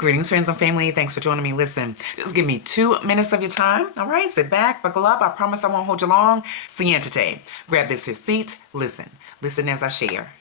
Greetings, friends and family. Thanks for joining me. Listen, just give me 2 minutes of your time. All right, sit back, buckle up. I promise I won't hold you long. See you today. Grab this here seat. Listen as I share.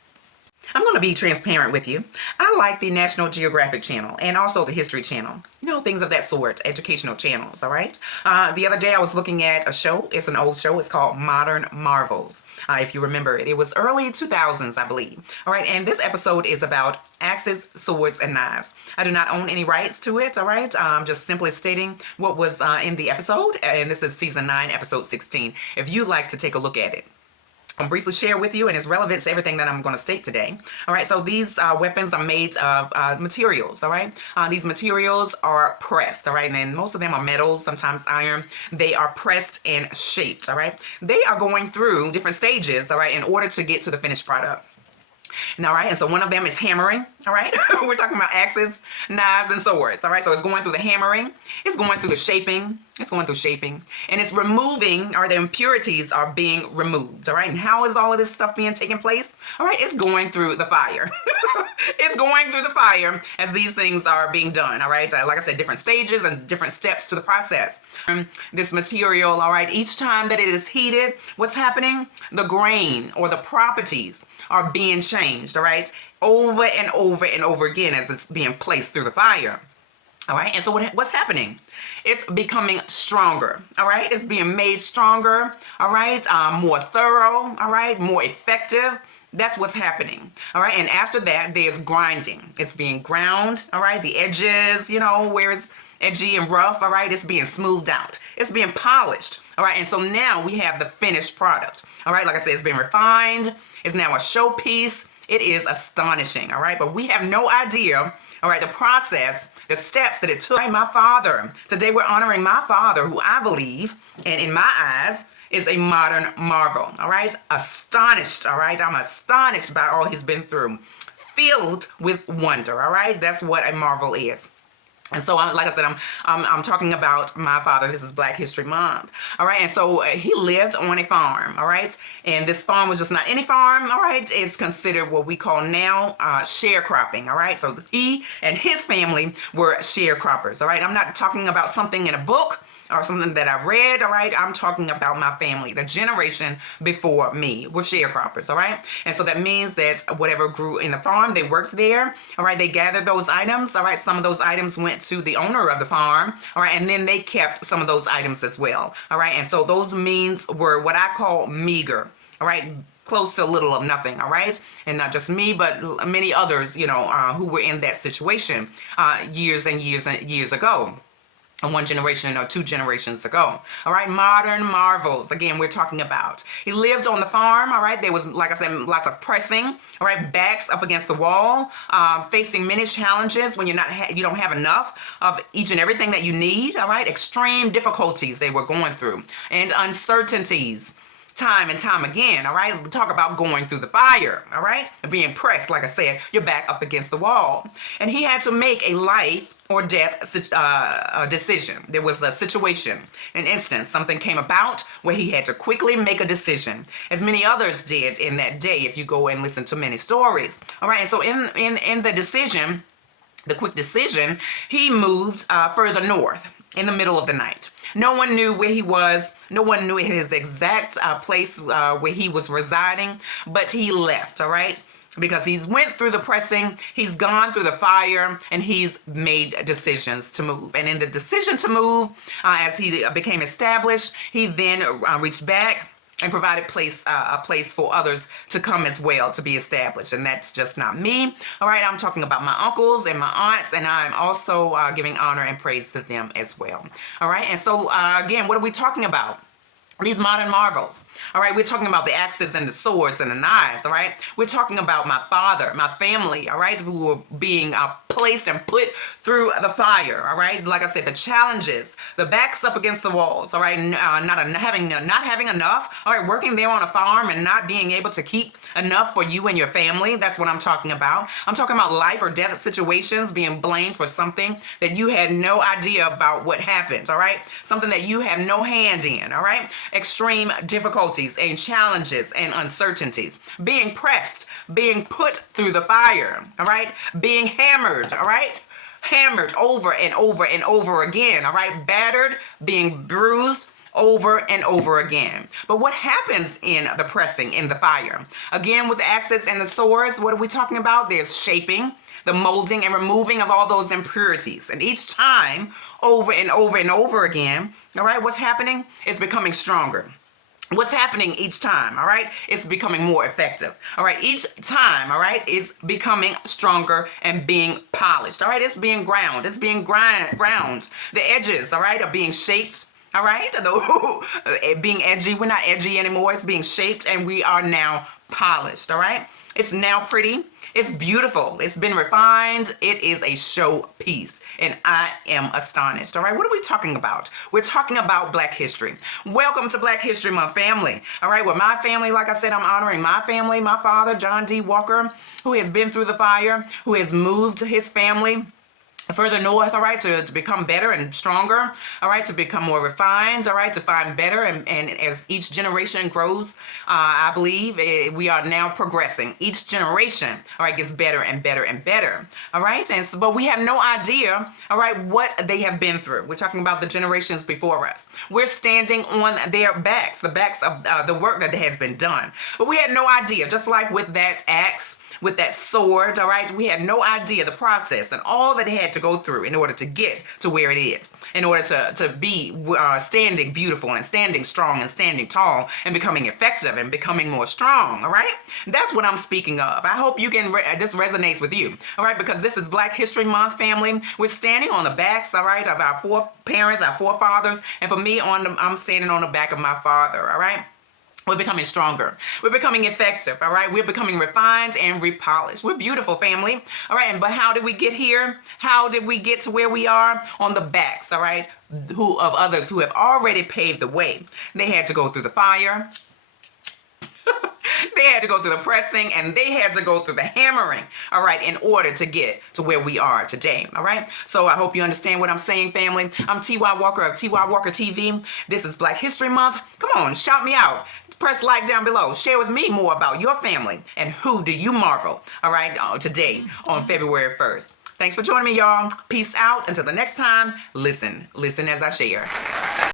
I'm going to be transparent with you. I like the National Geographic channel and also the History channel. You know, things of that sort, educational channels, all right? The other day I was looking at a show. It's an old show. It's called Modern Marvels. If you remember it, it was early 2000s, I believe. All right, and this episode is about axes, swords, and knives. I do not own any rights to it, all right? I'm just simply stating what was in the episode, and this is season 9, episode 16. If you'd like to take a look at it. I'll briefly share with you, and it's relevant to everything that I'm going to state today. All right, so these weapons are made of materials, all right? These materials are pressed, all right? And then most of them are metals, sometimes iron. They are pressed and shaped, all right? They are going through different stages, all right, in order to get to the finished product. And all right, and so one of them is hammering, all right? We're talking about axes, knives, and swords, all right? So it's going through the hammering, it's going through the shaping, and it's removing, or the impurities are being removed, all right? And how is all of this stuff being taken place? All right, it's going through the fire. It's going through the fire as these things are being done, all right? Like I said, different stages and different steps to the process. This material, all right, each time that it is heated, what's happening? The grain or the properties are being changed, all right? Over and over and over again as it's being placed through the fire. All right, and so what's happening? It's becoming stronger, all right? It's being made stronger, all right? More thorough, all right? More effective. That's what's happening, all right? And after that, there's grinding. It's being ground, all right? The edges, you know, where it's edgy and rough, all right? It's being smoothed out. It's being polished, all right? And so now we have the finished product, all right? Like I said, it's been refined. It's now a showpiece. It is astonishing, all right? But we have no idea, all right, the process, the steps that it took. My father, today we're honoring my father, who I believe, and in my eyes, is a modern marvel, all right? Astonished, all right? I'm astonished by all he's been through. Filled with wonder, all right? That's what a marvel is. And so, like I said, I'm talking about my father. This is Black History Month. All right. And so he lived on a farm. All right. And this farm was just not any farm. All right. It's considered what we call now sharecropping. All right. So he and his family were sharecroppers. All right. I'm not talking about something in a book or something that I read, all right? I'm talking about my family. The generation before me were sharecroppers, all right? And so that means that whatever grew in the farm, they worked there, all right? They gathered those items, all right? Some of those items went to the owner of the farm, all right? And then they kept some of those items as well, all right? And so those means were what I call meager, all right? Close to a little of nothing, all right? And not just me, but many others, you know, who were in that situation years and years and years ago. One generation or 2 generations ago. All right, modern marvels. Again, we're talking about. He lived on the farm. All right, there was, like I said, lots of pressing. All right, backs up against the wall, facing many challenges when you don't have enough of each and everything that you need. All right, extreme difficulties they were going through and uncertainties. Time and time again, all right? We talk about going through the fire, all right? And being pressed, like I said, you're back up against the wall. And he had to make a life or death decision. There was a situation, an instance, something came about where he had to quickly make a decision, as many others did in that day, if you go and listen to many stories. All right, and so in the decision, the quick decision, he moved further north in the middle of the night. No one knew where he was. No one knew his exact place where he was residing, but he left, all right? Because he's went through the pressing, he's gone through the fire, and he's made decisions to move. And in the decision to move, as he became established, he then reached back and provided a place for others to come as well to be established. And that's just not me. All right, I'm talking about my uncles and my aunts, and I'm also giving honor and praise to them as well. All right, and so again, what are we talking about? These modern marvels. All right, we're talking about the axes and the swords and the knives, all right? We're talking about my father, my family, all right, who were being placed and put through the fire, all right? Like I said, the challenges, the backs up against the walls, all right? Not having enough, all right? Working there on a farm and not being able to keep enough for you and your family. That's what I'm talking about. I'm talking about life or death situations, being blamed for something that you had no idea about what happened, all right? Something that you have no hand in, all right? Extreme difficulties and challenges and uncertainties, being pressed, being put through the fire, all right, being hammered, all right, hammered over and over and over again, all right? Battered, being bruised over and over again. But what happens in the pressing, in the fire? Again, with the axes and the swords, what are we talking about? There's shaping, the molding and removing of all those impurities. And each time, over and over and over again, all right, what's happening? It's becoming stronger. What's happening each time, all right? It's becoming more effective, all right? Each time, all right, it's becoming stronger and being polished, all right? It's being ground. It's being ground. The edges, all right, are being shaped, all right? Being edgy. We're not edgy anymore. It's being shaped, and we are now polished, all right? It's now pretty. It's beautiful. It's been refined. It is a showpiece. And I am astonished. All right, what are we talking about? We're talking about Black history. Welcome to Black History Month, family. All right, well, my family, like I said, I'm honoring my family, my father, John D. Walker, who has been through the fire, who has moved his family further north, all right, to become better and stronger, all right, to become more refined, all right, to find better. And as each generation grows, I believe we are now progressing. Each generation, all right, gets better and better and better, all right? And so, but we have no idea, all right, what they have been through. We're talking about the generations before us. We're standing on their backs, the backs of the work that has been done. But we had no idea, just like with that axe, with that sword, all right, we had no idea the process and all that it had to go through in order to get to where it is, in order to be standing beautiful and standing strong and standing tall and becoming effective and becoming more strong, all right? That's what I'm speaking of. I hope you can, this resonates with you, all right, because this is Black History Month, family. We're standing on the backs, all right, of our foreparents, our forefathers, and for me, I'm standing on the back of my father, all right? We're becoming stronger. We're becoming effective, all right? We're becoming refined and repolished. We're beautiful, family, all right? But how did we get here? How did we get to where we are? On the backs, all right, of others who have already paved the way. They had to go through the fire. They had to go through the pressing, and they had to go through the hammering, all right, in order to get to where we are today, all right? So I hope you understand what I'm saying, family. I'm T.Y. Walker of T.Y. Walker TV. This is Black History Month. Come on, shout me out. Press like down below. Share with me more about your family and who do you marvel, all right, today on February 1st. Thanks for joining me, y'all. Peace out. Until the next time, listen as I share.